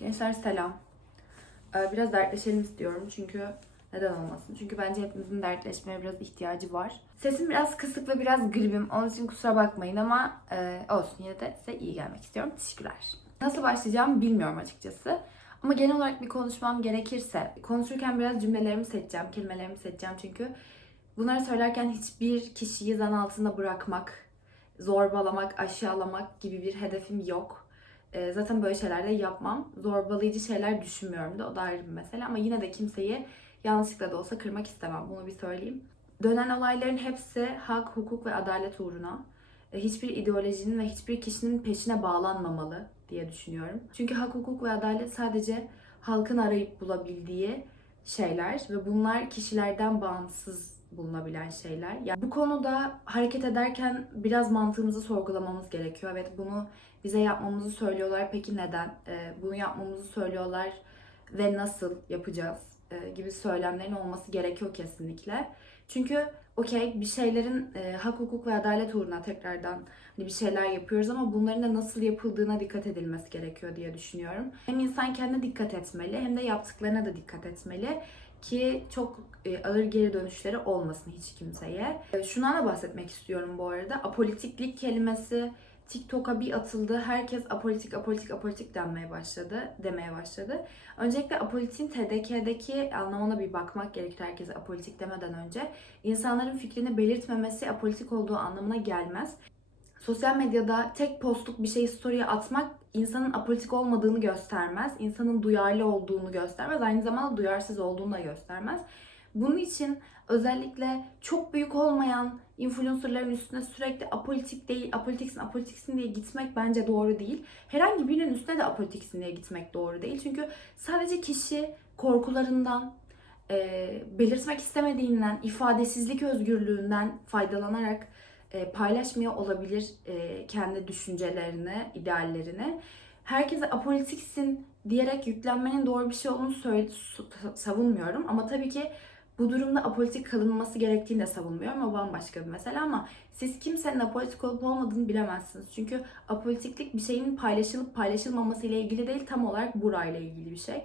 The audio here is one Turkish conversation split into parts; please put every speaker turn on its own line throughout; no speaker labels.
Gençler selam. Ee, Biraz dertleşelim istiyorum çünkü neden olmasın? Çünkü bence hepimizin dertleşmeye biraz ihtiyacı var. Sesim biraz kısık ve biraz gribim. Onun için kusura bakmayın ama e, olsun yine de size iyi gelmek istiyorum. Teşekkürler. Nasıl başlayacağımı bilmiyorum açıkçası. Ama genel olarak bir konuşmam gerekirse konuşurken biraz cümlelerimi seçeceğim, kelimelerimi seçeceğim çünkü bunları söylerken hiçbir kişiyi zan altında bırakmak, zorbalamak, aşağılamak gibi bir hedefim yok. Ee, zaten böyle şeyler de yapmam. Zorbalayıcı şeyler düşünmüyorum da o da ayrı bir mesele ama yine de kimseyi yanlışlıkla da olsa kırmak istemem. Bunu bir söyleyeyim. Dönen olayların hepsi hak, hukuk ve adalet uğruna. e, Hiçbir ideolojinin ve hiçbir kişinin peşine bağlanmamalı diye düşünüyorum. Çünkü hak, hukuk ve adalet sadece halkın arayıp bulabildiği şeyler ve bunlar kişilerden bağımsız bulunabilen şeyler. Yani bu konuda hareket ederken biraz mantığımızı sorgulamamız gerekiyor. Evet bunu bize yapmamızı söylüyorlar. Peki neden? Ee, bunu yapmamızı söylüyorlar ve nasıl yapacağız? Ee, gibi söylemlerin olması gerekiyor kesinlikle. Çünkü okey bir şeylerin e, hak, hukuk ve adalet uğruna tekrardan hani bir şeyler yapıyoruz ama bunların da nasıl yapıldığına dikkat edilmesi gerekiyor diye düşünüyorum. Hem insan kendine dikkat etmeli hem de yaptıklarına da dikkat etmeli ki çok e, ağır geri dönüşleri olmasın hiç kimseye. E, Şundan da bahsetmek istiyorum bu arada. Apolitiklik kelimesi TikTok'a bir atıldı. Herkes apolitik, apolitik, apolitik denmeye başladı, demeye başladı. Öncelikle apolitiğin TDK'deki anlamına bir bakmak gerekir herkese apolitik demeden önce. İnsanların fikrini belirtmemesi apolitik olduğu anlamına gelmez. Sosyal medyada tek postluk bir şeyi story'e atmak insanın apolitik olmadığını göstermez. insanın duyarlı olduğunu göstermez. Aynı zamanda duyarsız olduğunu da göstermez. Bunun için özellikle çok büyük olmayan influencerların üstüne sürekli apolitik değil, apolitiksin, apolitiksin diye gitmek bence doğru değil. Herhangi birinin üstüne de apolitiksin diye gitmek doğru değil. Çünkü sadece kişi korkularından, e, belirtmek istemediğinden, ifadesizlik özgürlüğünden faydalanarak e, paylaşmıyor olabilir e, kendi düşüncelerini, ideallerini. Herkese apolitiksin diyerek yüklenmenin doğru bir şey olduğunu söyle, savunmuyorum. Ama tabii ki bu durumda apolitik kalınması gerektiğini de savunmuyorum. O bambaşka bir mesele ama siz kimsenin apolitik olup olmadığını bilemezsiniz. Çünkü apolitiklik bir şeyin paylaşılıp paylaşılmaması ile ilgili değil, tam olarak burayla ilgili bir şey.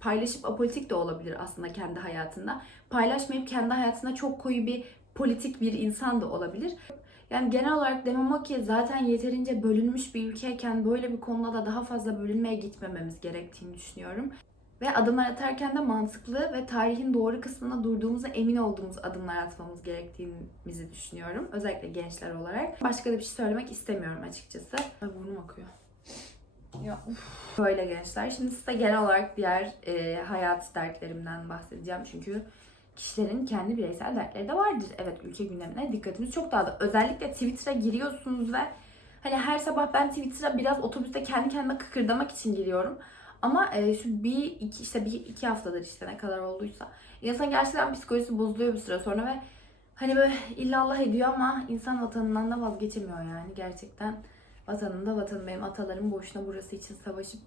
Paylaşıp apolitik de olabilir aslında kendi hayatında. Paylaşmayıp kendi hayatında çok koyu bir politik bir insan da olabilir. Yani genel olarak demem o ki zaten yeterince bölünmüş bir ülkeyken böyle bir konuda da daha fazla bölünmeye gitmememiz gerektiğini düşünüyorum. Ve adımlar atarken de mantıklı ve tarihin doğru kısmında durduğumuza emin olduğumuz adımlar atmamız gerektiğimizi düşünüyorum. Özellikle gençler olarak. Başka da bir şey söylemek istemiyorum açıkçası. Ay burnum akıyor. Ya uf. Böyle gençler. Şimdi size genel olarak diğer e, hayat dertlerimden bahsedeceğim. Çünkü kişilerin kendi bireysel dertleri de vardır. Evet ülke gündemine dikkatimiz çok dağıldı. Özellikle Twitter'a giriyorsunuz ve hani her sabah ben Twitter'a biraz otobüste kendi kendime kıkırdamak için giriyorum. Ama e, şu bir iki işte bir iki haftadır işte ne kadar olduysa insan gerçekten psikolojisi bozuluyor bir süre sonra ve hani böyle illallah ediyor ama insan vatanından da vazgeçemiyor yani gerçekten vatanında vatanım benim atalarım boşuna burası için savaşıp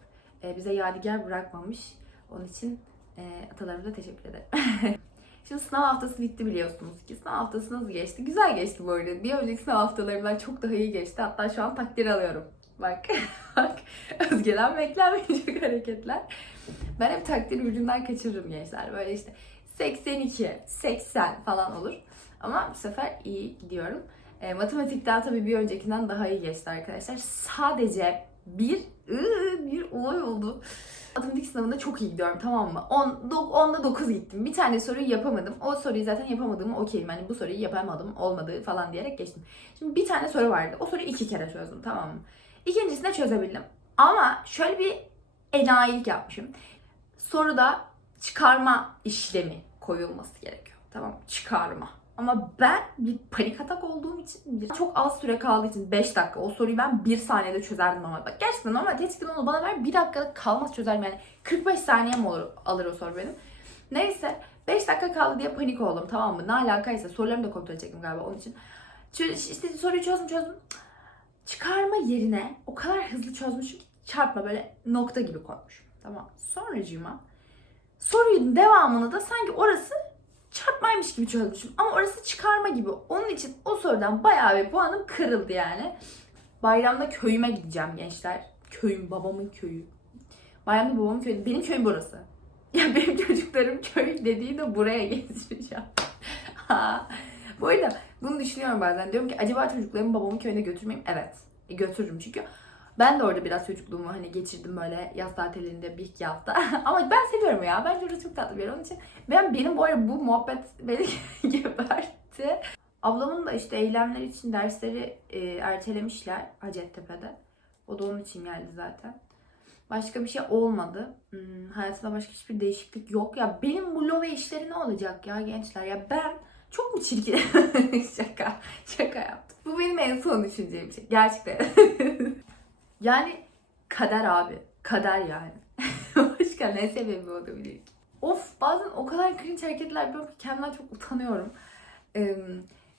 e, bize yadigar bırakmamış. Onun için e, atalarımıza teşekkür ederim. Şimdi sınav haftası bitti biliyorsunuz ki. Sınav haftası nasıl geçti? Güzel geçti bu arada. Bir önceki sınav haftalarımdan çok daha iyi geçti. Hatta şu an takdir alıyorum. Bak, bak. Özgeden beklenmeyecek hareketler. Ben hep takdir ucundan kaçırırım gençler. Böyle işte 82, 80 falan olur. Ama bu sefer iyi gidiyorum. E, matematikten tabii bir öncekinden daha iyi geçti arkadaşlar. Sadece bir, bir olay oldu. Matematik sınavında çok iyi gidiyorum tamam mı? 10, 10'da 9 gittim. Bir tane soruyu yapamadım. O soruyu zaten yapamadığımı okeyim. Hani bu soruyu yapamadım, olmadı falan diyerek geçtim. Şimdi bir tane soru vardı. O soruyu iki kere çözdüm tamam mı? İkincisinde çözebildim. Ama şöyle bir enayilik yapmışım. Soruda çıkarma işlemi koyulması gerekiyor. Tamam? Çıkarma. Ama ben bir panik atak olduğum için bir- çok az süre kaldığı için 5 dakika o soruyu ben 1 saniyede çözerdim ama bak gerçekten normal tetkiden onu bana ver 1 dakikada kalmaz çözerim yani 45 saniye mi olur alır o soru benim. Neyse 5 dakika kaldı diye panik oldum tamam mı ne alakaysa sorularımı da kontrol edecektim galiba onun için. İşte soruyu çözdüm çözdüm çıkarma yerine o kadar hızlı çözmüşüm ki çarpma böyle nokta gibi koymuşum. Tamam. Sonracığıma sorunun devamını da sanki orası çarpmaymış gibi çözmüşüm. Ama orası çıkarma gibi. Onun için o sorudan bayağı bir puanım kırıldı yani. Bayramda köyüme gideceğim gençler. Köyüm, babamın köyü. Bayramda babamın köyü. Benim köyüm burası. Ya benim çocuklarım köy dediği de buraya. Ha. Bu arada bunu düşünüyorum bazen. Diyorum ki acaba çocuklarımı babamın köyüne götürmeyeyim? Evet. E, götürürüm çünkü. Ben de orada biraz çocukluğumu hani geçirdim böyle yaz tatilinde bir iki hafta. Ama ben seviyorum ya. Bence orası çok tatlı bir yer. Onun için ben benim bu arada bu muhabbet beni gebertti. Ablamın da işte eylemler için dersleri e, ertelemişler Hacettepe'de. O da onun için geldi zaten. Başka bir şey olmadı. Hmm, hayatımda başka hiçbir değişiklik yok. Ya benim bu love işleri ne olacak ya gençler? Ya ben çok mu çirkin? şaka. Şaka yaptım. Bu benim en son düşüneceğim şey. Gerçekten. Yani kader abi. Kader yani. Başka ne sebebi olabilir ki? Of bazen o kadar cringe hareketler yapıyorum ki kendimden çok utanıyorum. Ee,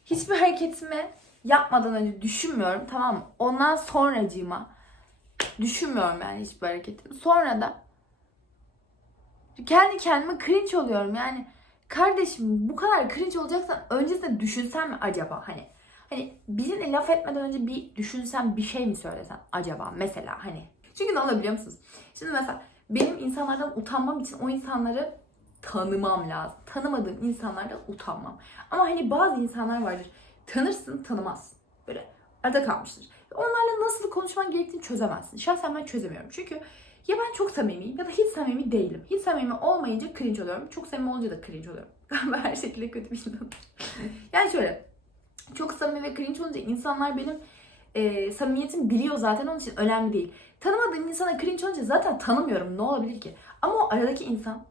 hiçbir hareketimi yapmadan önce düşünmüyorum tamam mı? Ondan sonracığıma düşünmüyorum yani hiçbir hareketimi. Sonra da kendi kendime cringe oluyorum yani. Kardeşim bu kadar cringe olacaksan öncesinde düşünsen mi acaba hani? Hani birine laf etmeden önce bir düşünsen bir şey mi söylesen acaba mesela hani? Çünkü ne olabiliyor musunuz? Şimdi mesela benim insanlardan utanmam için o insanları tanımam lazım. Tanımadığım insanlardan utanmam. Ama hani bazı insanlar vardır. Tanırsın tanımaz. Böyle arada kalmıştır. Onlarla nasıl konuşman gerektiğini çözemezsin. Şahsen ben çözemiyorum. Çünkü ya ben çok samimiyim ya da hiç samimi değilim. Hiç samimi olmayınca cringe oluyorum. Çok samimi olunca da cringe oluyorum. Galiba her şekilde kötü bir insan. yani şöyle. Çok samimi ve cringe olunca insanlar benim e, samimiyetimi biliyor zaten onun için önemli değil. Tanımadığım insana cringe olunca zaten tanımıyorum ne olabilir ki? Ama o aradaki insan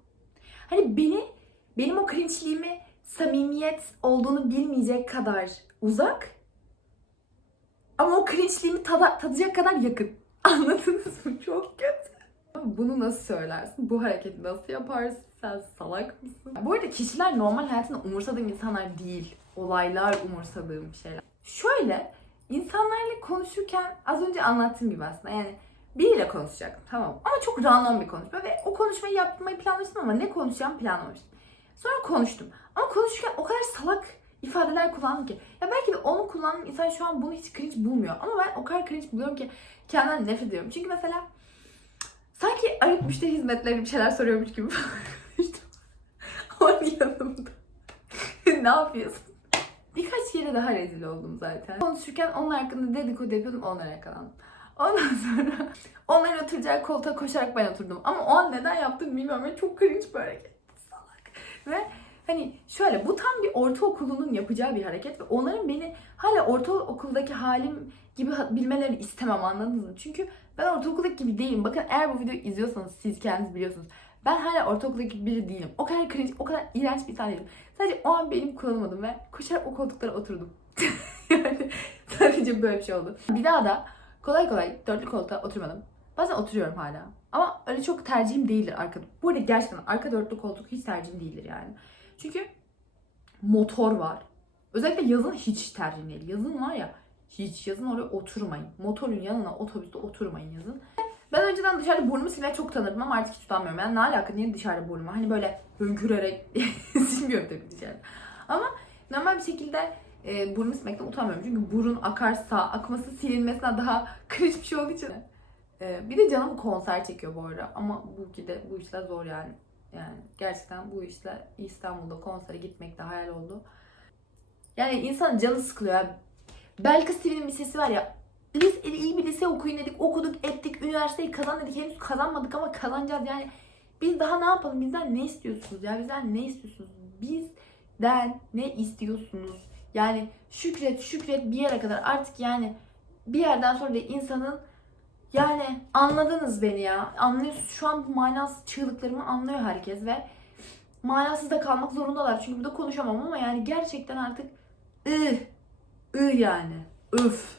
hani beni benim o cringe'liğimi samimiyet olduğunu bilmeyecek kadar uzak ama o cringe'liğimi tada- tadacak kadar yakın. Anladınız mı? Çok kötü. Bunu nasıl söylersin? Bu hareketi nasıl yaparsın? Sen salak mısın? Bu arada kişiler normal hayatında umursadığım insanlar değil. Olaylar umursadığım şeyler. Şöyle, insanlarla konuşurken az önce anlattığım gibi aslında yani biriyle konuşacaktım tamam ama çok random bir konuşma ve o konuşmayı yapmayı planlamıştım ama ne konuşacağımı planlamamıştım. Sonra konuştum ama konuşurken o kadar salak ifadeler kullandım ki. Ya belki de onu kullanan insan şu an bunu hiç cringe bulmuyor. Ama ben o kadar cringe buluyorum ki kendimden nefret ediyorum. Çünkü mesela sanki arayıp müşteri hizmetlerine bir şeyler soruyormuş gibi Onun yanımda. ne yapıyorsun? Birkaç kere daha rezil oldum zaten. Konuşurken onun hakkında dedikodu yapıyordum onlara yakalandım. Ondan sonra onların oturacağı koltuğa koşarak ben oturdum. Ama o an neden yaptım bilmiyorum. Ve çok cringe bir hareket. Salak. Ve Hani şöyle bu tam bir ortaokulunun yapacağı bir hareket ve onların beni hala ortaokuldaki halim gibi bilmelerini istemem anladınız mı? Çünkü ben ortaokuldaki gibi değilim. Bakın eğer bu videoyu izliyorsanız siz kendiniz biliyorsunuz. Ben hala ortaokuldaki biri değilim. O kadar cringe, o kadar iğrenç bir insan. Sadece o an benim kullanamadım ve koşarak o koltuklara oturdum. yani sadece böyle bir şey oldu. Bir daha da kolay kolay dörtlü koltuğa oturmadım. Bazen oturuyorum hala. Ama öyle çok tercihim değildir arka. Bu arada gerçekten arka dörtlü koltuk hiç tercihim değildir yani. Çünkü motor var. Özellikle yazın hiç tercih değil. Yazın var ya hiç yazın oraya oturmayın. Motorun yanına otobüste oturmayın yazın. Önceden dışarıda burnumu silmeye çok tanırdım ama artık hiç utanmıyorum. Yani ne alaka niye dışarıda burnumu? Hani böyle hönkürerek silmiyorum tabii dışarıda. Ama normal bir şekilde e, burnumu silmekten utanmıyorum. Çünkü burun akarsa akması silinmesinden daha cringe bir şey olduğu için. E, bir de canım konser çekiyor bu arada. Ama bu de bu işler zor yani. Yani gerçekten bu işler İstanbul'da konsere gitmek de hayal oldu. Yani insanın canı sıkılıyor. Yani Belkıs TV'nin bir sesi var ya. Biz iyi bir lise okuyun dedik, okuduk, ettik, üniversiteyi kazan dedik. Henüz kazanmadık ama kazanacağız yani. Biz daha ne yapalım? Bizden ne istiyorsunuz ya? Bizden ne istiyorsunuz? Bizden ne istiyorsunuz? Yani şükret, şükret bir yere kadar artık yani bir yerden sonra da insanın yani anladınız beni ya. Anlıyorsunuz. Şu an bu manasız çığlıklarımı anlıyor herkes ve manasız da kalmak zorundalar. Çünkü burada konuşamam ama yani gerçekten artık ıh, ıh yani. Öf.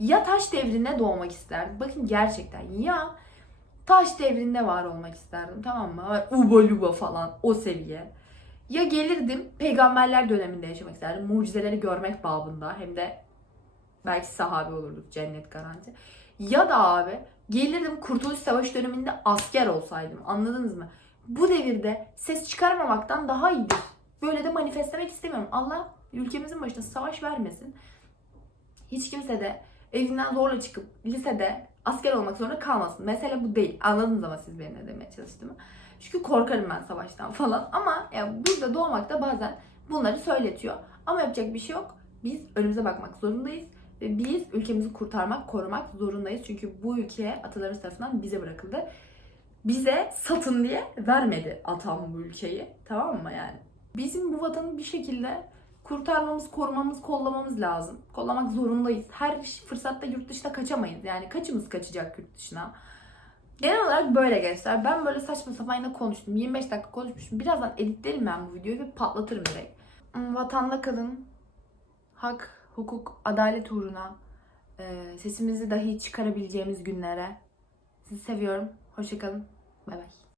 Ya taş devrinde doğmak isterdim. Bakın gerçekten ya taş devrinde var olmak isterdim tamam mı? Uba luba falan o seviye. Ya gelirdim peygamberler döneminde yaşamak isterdim. Mucizeleri görmek babında hem de belki sahabe olurduk cennet garanti. Ya da abi gelirdim Kurtuluş Savaşı döneminde asker olsaydım. Anladınız mı? Bu devirde ses çıkarmamaktan daha iyidir. Böyle de manifestlemek istemiyorum. Allah ülkemizin başına savaş vermesin. Hiç kimse de evinden zorla çıkıp lisede asker olmak zorunda kalmasın. Mesele bu değil. Anladınız ama siz benim ne demeye çalıştığımı. Çünkü korkarım ben savaştan falan. Ama ya burada doğmak da bazen bunları söyletiyor. Ama yapacak bir şey yok. Biz önümüze bakmak zorundayız. Ve biz ülkemizi kurtarmak, korumak zorundayız. Çünkü bu ülke atalarımız tarafından bize bırakıldı. Bize satın diye vermedi atam bu ülkeyi. Tamam mı yani? Bizim bu vatanı bir şekilde kurtarmamız, korumamız, kollamamız lazım. Kollamak zorundayız. Her fırsatta yurt dışına kaçamayız. Yani kaçımız kaçacak yurt dışına? Genel olarak böyle gençler. Ben böyle saçma sapan yine konuştum. 25 dakika konuşmuşum. Birazdan editlerim ben bu videoyu ve patlatırım direkt. Hmm, Vatanda kalın. Hak, hukuk, adalet uğruna e, sesimizi dahi çıkarabileceğimiz günlere. Sizi seviyorum. Hoşçakalın. Bay bay.